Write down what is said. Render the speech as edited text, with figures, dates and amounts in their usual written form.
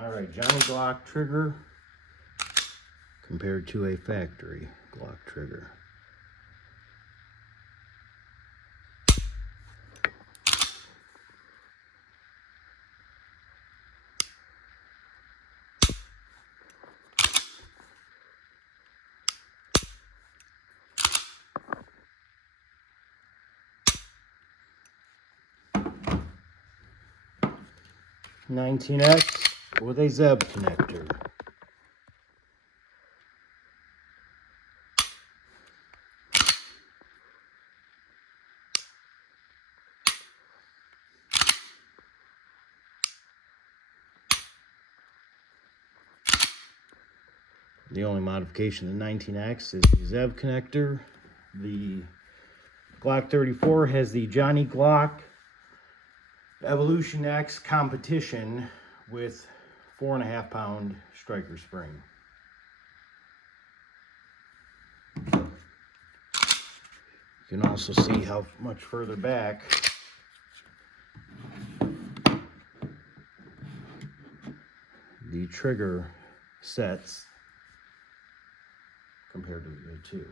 Alright, Johnny Glock trigger compared to a factory Glock trigger. G19x with a Zeb connector. The only modification of the 19X is the Zeb connector. The Glock 34 has the Johnny Glock Evolution X competition with 4.5 pound striker spring. You can also see how much further back the trigger sets compared to the two.